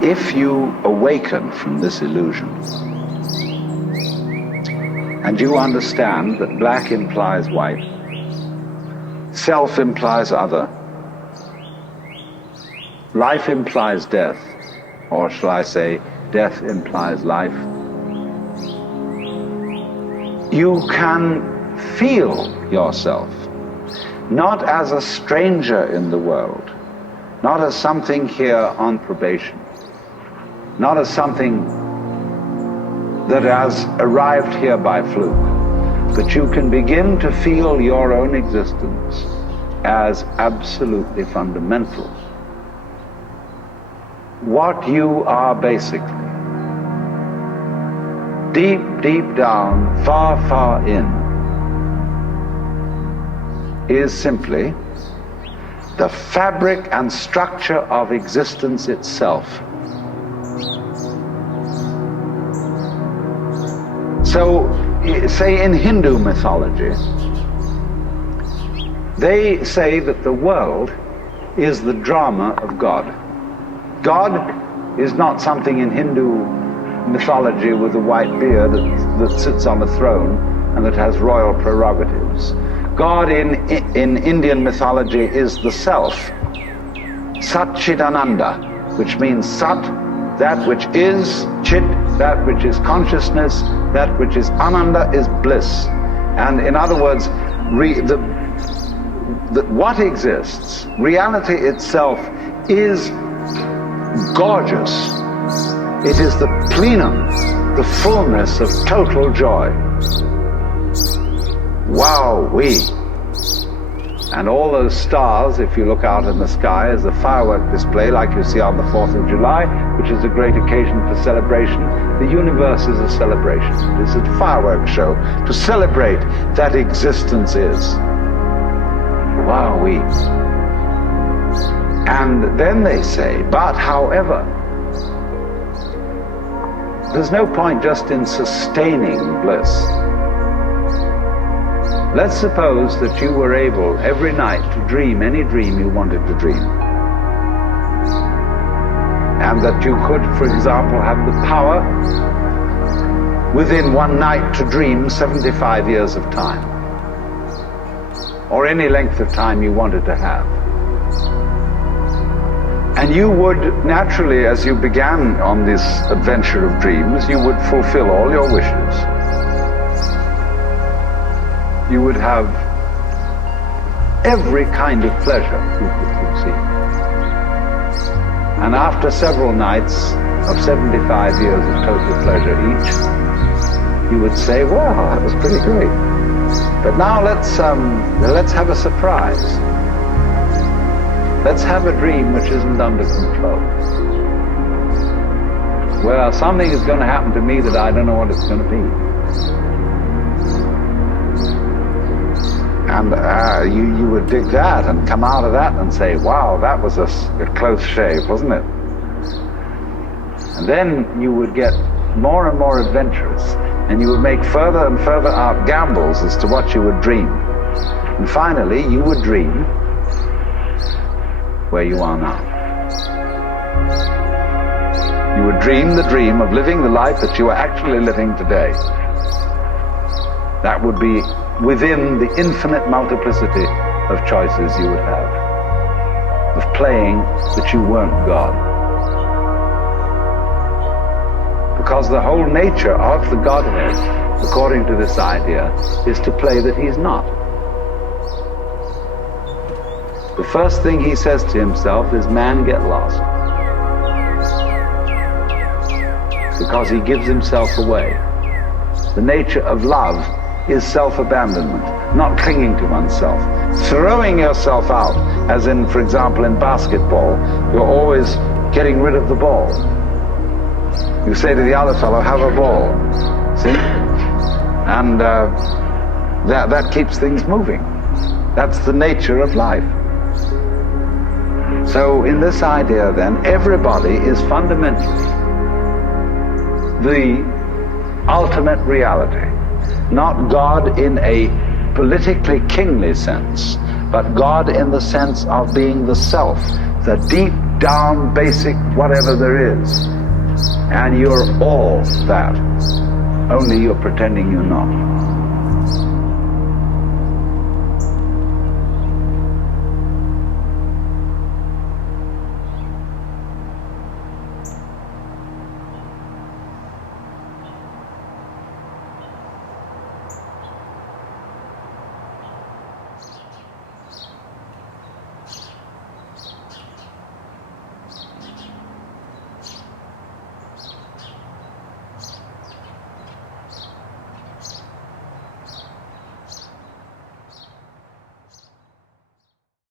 If you awaken from this illusion, and you understand that black implies white, self implies other, life implies death, or shall I say, death implies life, you can feel yourself not as a stranger in the world, not as something here on probation, not as something that has arrived here by fluke, but you can begin to feel your own existence as absolutely fundamental. What you are basically, deep, deep down, far, far in, is simply the fabric and structure of existence itself. So, say in Hindu mythology, they say that the world is the drama of God. God is not something in Hindu mythology with a white beard that sits on a throne and that has royal prerogatives. God in Indian mythology is the self, Satchidananda, which means Sat, that which is, Chit, that which is consciousness, that which is Ananda is bliss. And in other words, what exists, reality itself, is gorgeous. It is the plenum, the fullness of total joy. Wow-wee. And all those stars, if you look out in the sky, is a firework display like you see on the 4th of July, which is a great occasion for celebration. The universe is a celebration. It is a fireworks show to celebrate that existence is. Wow-wee. And then they say, but however, there's no point just in sustaining bliss. Let's suppose that you were able every night to dream any dream you wanted to dream. And that you could, for example, have the power within one night to dream 75 years of time. Or any length of time you wanted to have. And you would naturally, as you began on this adventure of dreams, you would fulfill all your wishes. You would have every kind of pleasure you could conceive. And after several nights of 75 years of total pleasure each, you would say, wow, that was pretty great. But now let's have a surprise. Let's have a dream which isn't under control. Well, something is going to happen to me that I don't know what it's going to be. And you would dig that and come out of that and say, wow, that was a close shave, wasn't it? And then you would get more and more adventurous, and you would make further and further out gambles as to what you would dream. And finally, you would dream where you are now. You would dream the dream of living the life that you are actually living today. That would be within the infinite multiplicity of choices you would have, of playing that you weren't God. Because the whole nature of the Godhead, according to this idea, is to play that he's not. The first thing he says to himself is, man, get lost. Because he gives himself away. The nature of love is self-abandonment, not clinging to oneself, throwing yourself out, as in, for example, in basketball, you're always getting rid of the ball. You say to the other fellow, have a ball, see? And that keeps things moving. That's the nature of life. So in this idea then, everybody is fundamentally the ultimate reality. Not God in a politically kingly sense, but God in the sense of being the self, the deep, down, basic, whatever there is. And you're all that. Only you're pretending you're not.